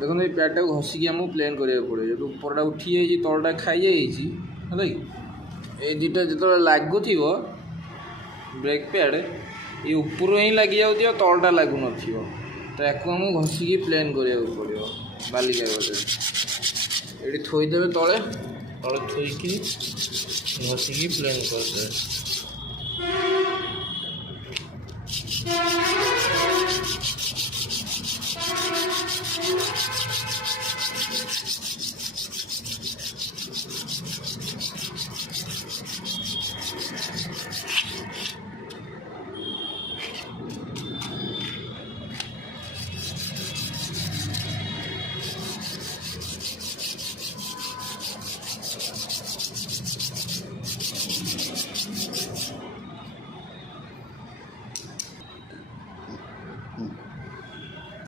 देखो ये पैडटा घषिकी आमको प्लेन करा पड़े जो उपरटा उठी जाइए तलटा खाई जाइए है ये दुटा जो लगुव ब्रेक पैड ये ऊपर ही लग जाऊँ तलटा लगुन तो याको आमको घषिकी प्लेन करा पड़ो बाली कागज ये थोदेवे तले तले थोक घषिकी प्लेन करदे।